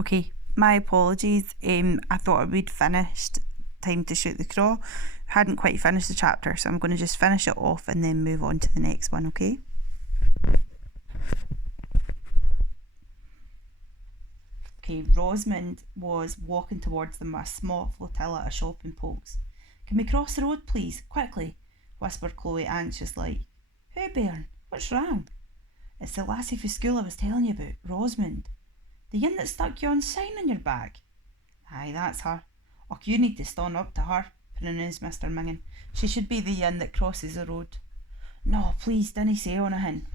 Okay, my apologies. I thought we'd finished Time to Shoot the Craw. Hadn't quite finished the chapter, so I'm going to just finish it off and then move on to the next one, okay? Okay, Rosamond was walking towards them with a small flotilla of shopping pokes. Can we cross the road, please? Quickly, whispered Chloe, anxious like. Who, bairn? What's wrong? It's the lassie from school I was telling you about, Rosamond. The yin that stuck you on sign on your back. Aye, that's her. Och, you need to stand up to her, pronounced Mr Mingin. She should be the yin that crosses the road. No, please, dinna say onything,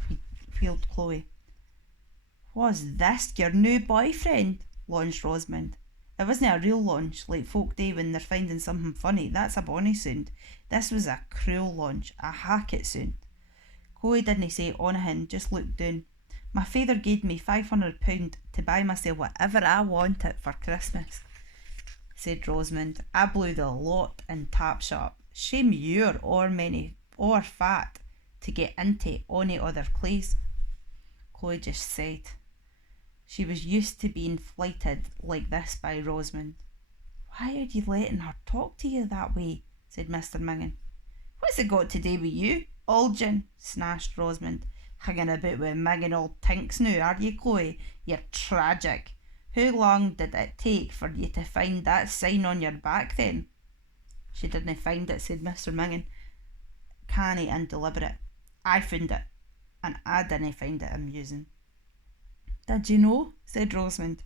wheeled Chloe. Was this your new boyfriend? Launched Rosamond. It wasn't a real launch, like folk do when they're finding something funny. That's a bonny sound. This was a cruel launch, a hackett sound. Chloe didn't say onything, just looked down. My father gave me £500 to buy myself whatever I wanted for Christmas, said Rosamond. I blew the lot in tap shop. Shame you're or fat to get into ony other place. Chloe just said. She was used to being flighted like this by Rosamond. Why are you letting her talk to you that way? Said Mr Mingin. What's it got to do with you, Algin? Snashed Rosamond. Hanging about with Mingin old tinks now, are you, Chloe? You're tragic. How long did it take for you to find that sign on your back then? She didn't find it, said Mr Mingin, canny and deliberate. I found it, and I didn't find it amusing. Did you know? Said Rosamond.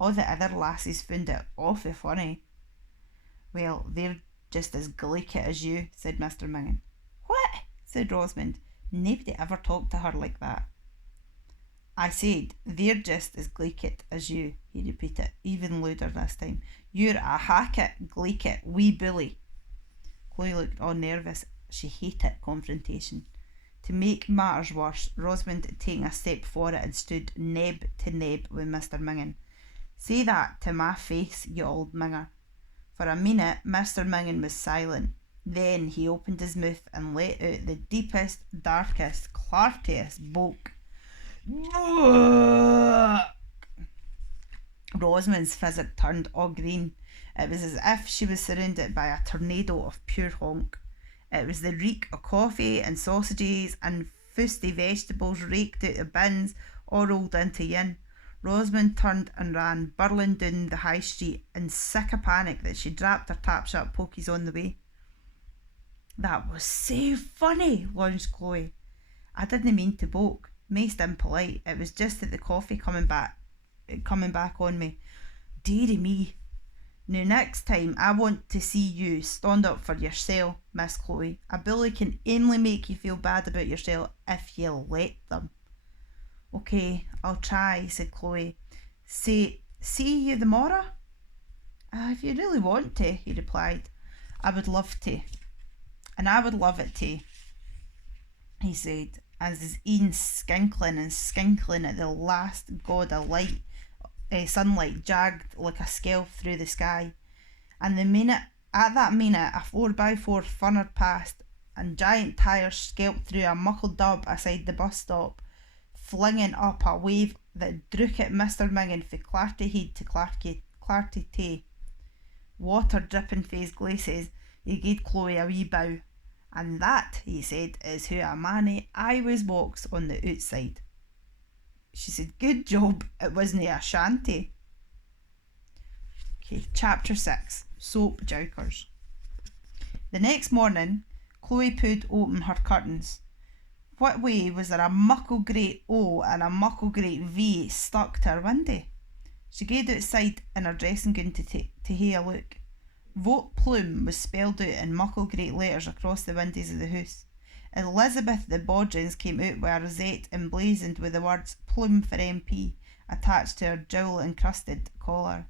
All the other lassies found it awfully funny. Well, they're just as gleekit as you, said Mr Mingin. What? Said Rosamond. Nobody ever talked to her like that. I said, they're just as gleekit as you, he repeated, even louder this time. You're a hackett, gleekit, wee bully. Chloe looked all nervous. She hated confrontation. To make matters worse, Rosamond had taken a step forward and stood neb to neb with Mr Mingin. Say that to my face, you old minger. For a minute, Mr Mingin was silent. Then he opened his mouth and let out the deepest, darkest, clartiest bulk. Rosamond's physic turned all green. It was as if she was surrounded by a tornado of pure honk. It was the reek of coffee and sausages and fusty vegetables raked out of bins, all rolled into yin. Rosamond turned and ran, burling down the high street, in sick of panic that she dropped her tap shop pokies on the way. That was so funny, launched Chloe. I didn't mean to poke, most impolite. It was just that the coffee coming back on me. Dearie me. Now next time I want to see you stand up for yourself, Miss Chloe. A bully can only make you feel bad about yourself if you let them. Okay, I'll try, said Chloe. See you tomorrow? If you really want to, he replied. I would love to. And I would love it too, he said, as his een skinkling at the last god of light, sunlight jagged like a scalp through the sky. And at that minute, a 4x4 funnered past, and giant tyres scalped through a muckle dub aside the bus stop, flinging up a wave that drook at Mr Mingin fae Clarty Head to Clarty Tay. Water dripping fae his glaces, he gave Chloe a wee bow. And that, he said, is who a manny always walks on the outside. She said, good job, it wasn't a shanty. Okay, chapter 6, Soap Joukers. The next morning, Chloe pulled open her curtains. What way was there a muckle great O and a muckle great V stuck to her window? She gaed outside in her dressing gown to hae a look. Vote Plume was spelled out in muckle great letters across the windows of the house. Elizabeth the Bodgins came out with a rosette emblazoned with the words Plume for MP attached to her jowl-encrusted collar.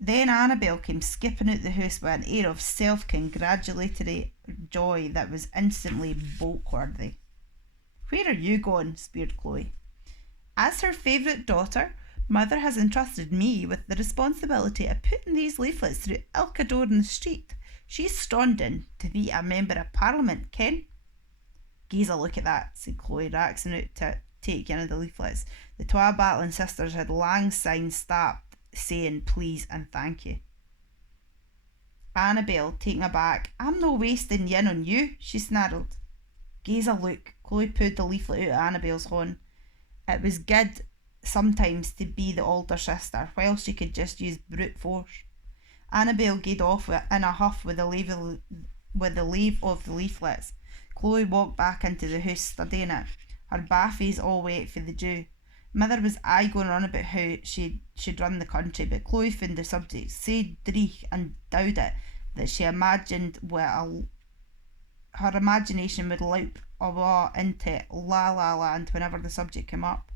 Then Annabel came skipping out the house with an air of self-congratulatory joy that was instantly bulk-worthy. Where are you going? Speered Chloe. As her favourite daughter, Mother has entrusted me with the responsibility of putting these leaflets through ilka door in the street. She's standing to be a member of Parliament, ken? Gaze a look at that, said Chloe, raxing out take one of the leaflets. The twa battling sisters had lang signs stamped saying please and thank you. Annabel, taken aback, "I'm no wasting yin on you," she snarled. "Gaze a look." Chloe pulled the leaflet out of Annabel's hand. It was good sometimes to be the older sister, while she could just use brute force. Annabel gaed off in a huff with the leave of the leaflets. Chloe walked back into the house studying it, her baffies all wet for the dew. Mother was aye going on about how she'd run the country, but Chloe found the subject sae dreich and dowd it that she imagined her imagination would loup awa into La La Land whenever the subject came up.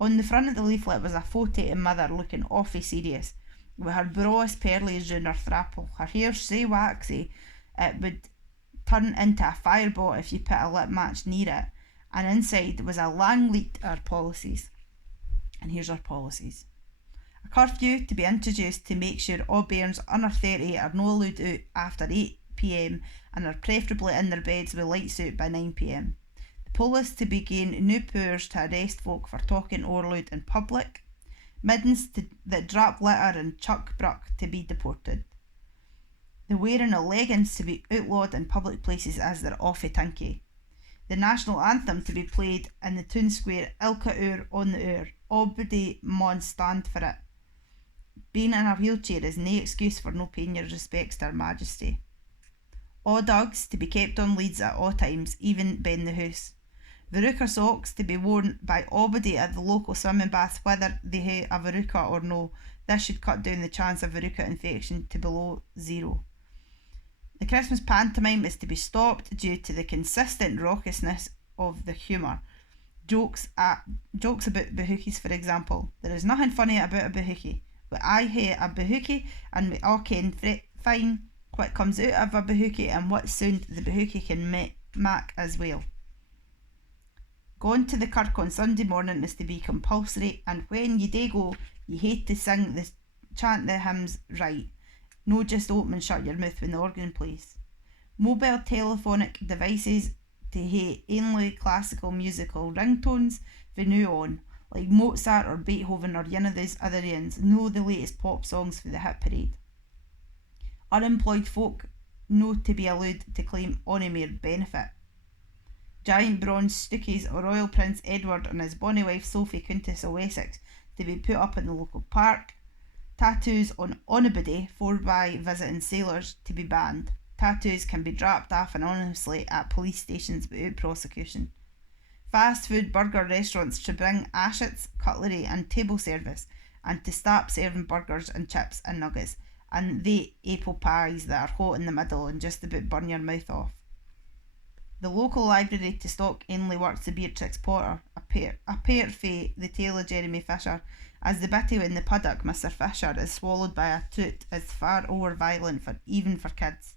On the front of the leaflet was a photo of Mother looking awfully serious, with her brows pearlies round her thrapple, her hair sae waxy it would turn into a fireball if you put a lit match near it, and inside was a lang leet of her policies. And here's our policies. A curfew to be introduced to make sure all bairns under 30 are no allowed out after 8 p.m. and are preferably in their beds with lights out by 9 p.m. The police to begin new powers to arrest folk for talking over loud in public. Middens that drop litter and chuck bruck to be deported. The wearing of leggings to be outlawed in public places as they're awfy tinky. The national anthem to be played in the town square ilka hour on the hour. Obody maun stand for it. Being in a wheelchair is no excuse for no paying your respects to Her Majesty. All dogs to be kept on leads at all times, even ben the house. Veruca socks to be worn by obody at the local swimming bath whether they hae a veruca or no. This should cut down the chance of veruca infection to below 0. The Christmas pantomime is to be stopped due to the consistent raucousness of the humour. Jokes about bahookies, for example. There is nothing funny about a bahookie. But I hae a bahookie and we all ken fine what comes out of a bahookie and what sound the bahookie can make as well. Going to the kirk on Sunday morning is to be compulsory, and when ye do go, ye hae to chant the hymns right. No just open and shut your mouth when the organ plays. Mobile telephonic devices to hae only classical musical ringtones from now on, like Mozart or Beethoven or one of those other ones, no the latest pop songs for the hit parade. Unemployed folk no to be allowed to claim ony mere benefit. Giant bronze stookies of Royal Prince Edward and his bonny wife Sophie, Countess of Wessex, to be put up in the local park. Tattoos on anybody, forby visiting sailors, to be banned. Tattoos can be dropped off anonymously at police stations without prosecution. Fast food burger restaurants should bring ashets, cutlery and table service, and to stop serving burgers and chips and nuggets and the apple pies that are hot in the middle and just about burn your mouth off. The local library to stock only works of Beatrix Potter, a pair fae the tale of Jeremy Fisher, as the bitty in the puddock Mr Fisher is swallowed by a toot is far over violent even for kids.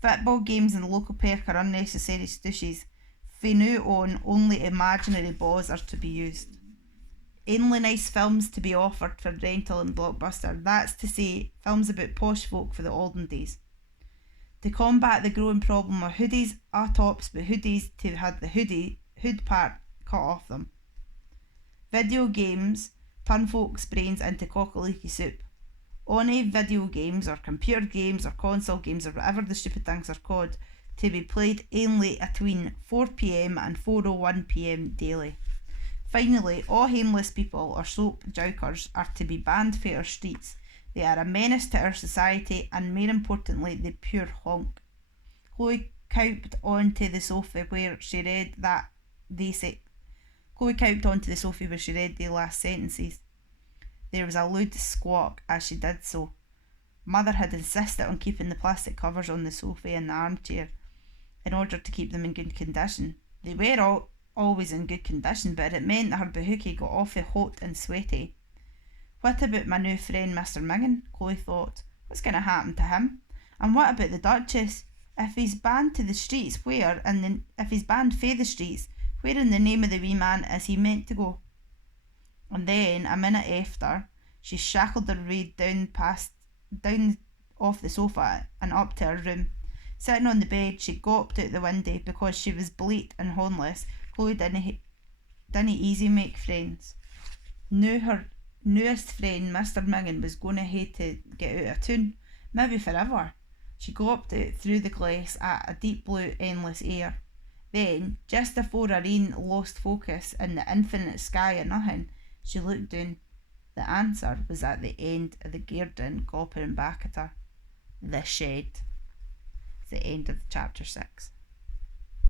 Football games in the local park are unnecessary stooshes. Fae now on, only imaginary balls are to be used. Only nice films to be offered for rental in Blockbuster, that's to say, films about posh folk for the olden days. To combat the growing problem of hoodies, tops but hoodies to have the hood part cut off them. Video games turn folks' brains into cockaleaky soup. Ony video games or computer games or console games or whatever the stupid things are called to be played only between 4 p.m. and 4:01 p.m. daily. Finally, all homeless people or soap jokers are to be banned from our streets. They are a menace to our society and, more importantly, the pure honk. Chloe cowped onto the sofa where she read the last sentences. There was a loud squawk as she did so. Mother had insisted on keeping the plastic covers on the sofa and the armchair in order to keep them in good condition. They were always in good condition, but it meant that her bahookie got awfully hot and sweaty. What about my new friend Mr Mingin? Chloe thought. What's going to happen to him? And what about the Duchess? If he's banned to the streets, if he's banned fae the streets, where in the name of the wee man is he meant to go? And then, a minute after, she shackled her way down off the sofa and up to her room. Sitting on the bed, she gawped out the window because she was bleat and homeless. Chloe didn't Dinna easy make friends. Knew her newest friend, Mr Mingin, was going to hae to get out of town, maybe forever. She gawped out through the glass at a deep blue endless air. Then, just afore her ain lost focus in the infinite sky of nothing, she looked down. The answer was at the end of the garden, gawping back at her. The shed. It's the end of chapter 6.